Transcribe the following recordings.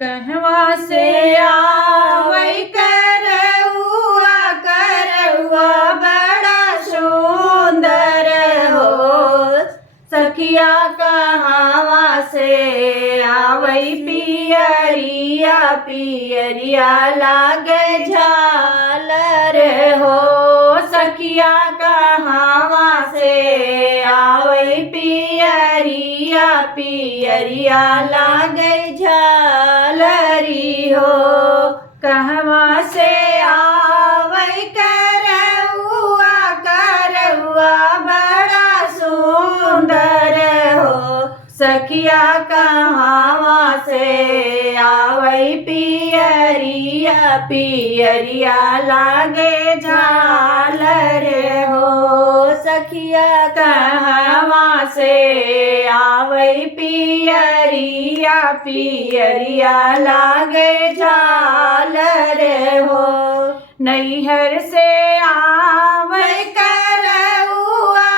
कहवा से आवै करौआ बड़ा सुंदर हो। सखिया कहवा से आवै पियरिया पियरिया लागे झालर हो। सखिया कहवा से आवै पियरिया पियरिया लागे झालरी हो। कहवा से आवै करौआ बड़ा सुंदर हो। सखिया कहवा से आवै पियरिया पियरिया लागे झालर हो। सखिया कहवा से आवै पियरिया पियरिया लागे झालर हो। नैहर से आवै करौआ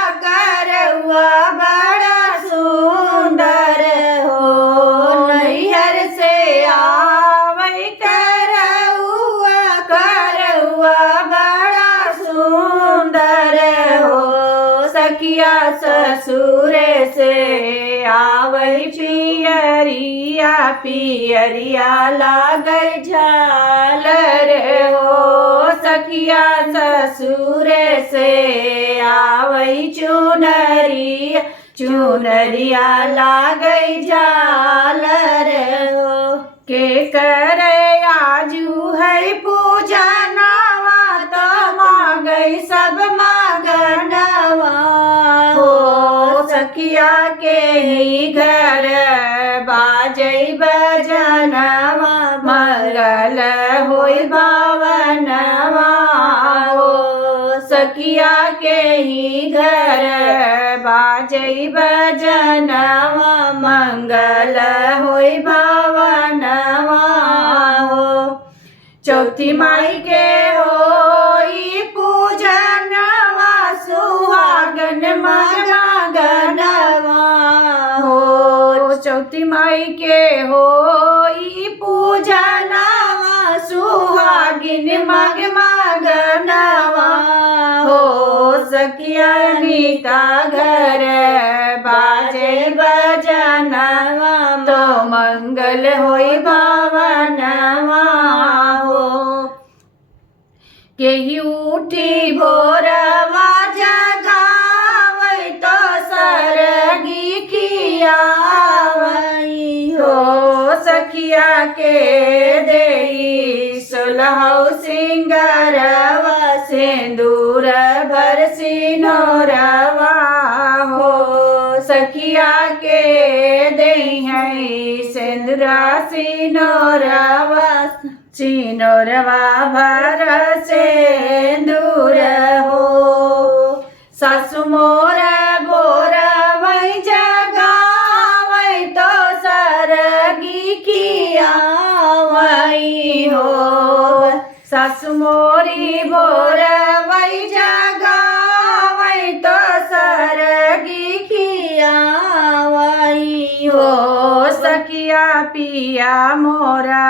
बड़ा सुंदर हो। नैहर से आवै करौआ बड़ा सुंदर हो। सखिया ससुर से आवै पियरिया पियरिया लागे झालर हो। सखिया ससुर से आवै चुनरिया चुनरिया लागे झालर हो। के करे आजू है पूजा नवा तो मांगै सब मगनवा हो। सखिया के ही घर बाजै बजनवा मंगल होई भवनवा हो। सखिया के ही घर बाजै बजनवा मंगल होई भवनवा हो। चौथी माई के होई पूजनवा सुहागन मगनवा हो। चौथी माई के होई पूजनवा सुहागिन मगनवा हो। सखिया नीता घर बाजे बजनवा तो मंगल होई भवनवा हो। केही उठी भोरवा जगावै तो सरगी खियावै हो। सखिया के देई सोलहौ सिंगरवा सिंदूर भर सिनोरवा हो। सखिया के देई है सिंदूरा सिनोरवा सिनोरवा भर सिंदूर हो। सासु मोर बोरवै जगावै तो सरगी खियावै हो। सासु मोरी बोरवै जगावै तो सरगी खियावै हो। सखिया पिया मोरा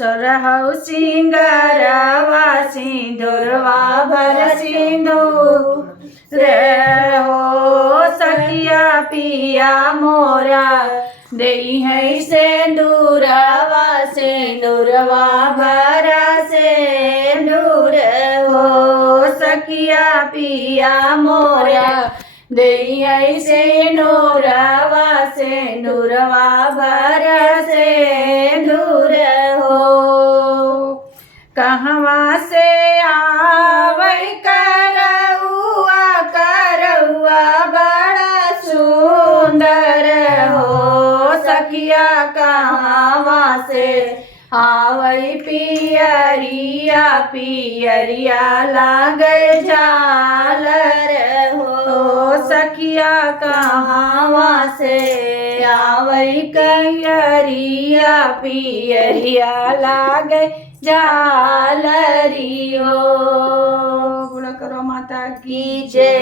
सोरहौ सिंगरवा सिंदूरवा भर सिंदूर हो। सखिया पिया मोरा देई है सिंदूरवा सिंदूरवा भर सिंदूर हो। सखिया पिया मोरा देई है सिंदूरवा सिंदूरवा भर सिंदूर हो। कहवा से आवै करौआ बड़ा सुंदर हो। सखिया कहवा से आवै पियरिया पियरिया लागे झालर हो। सखिया कहवा से आवै पियरिया पियरिया लागे झालरी हो। बोला करो माता की जय।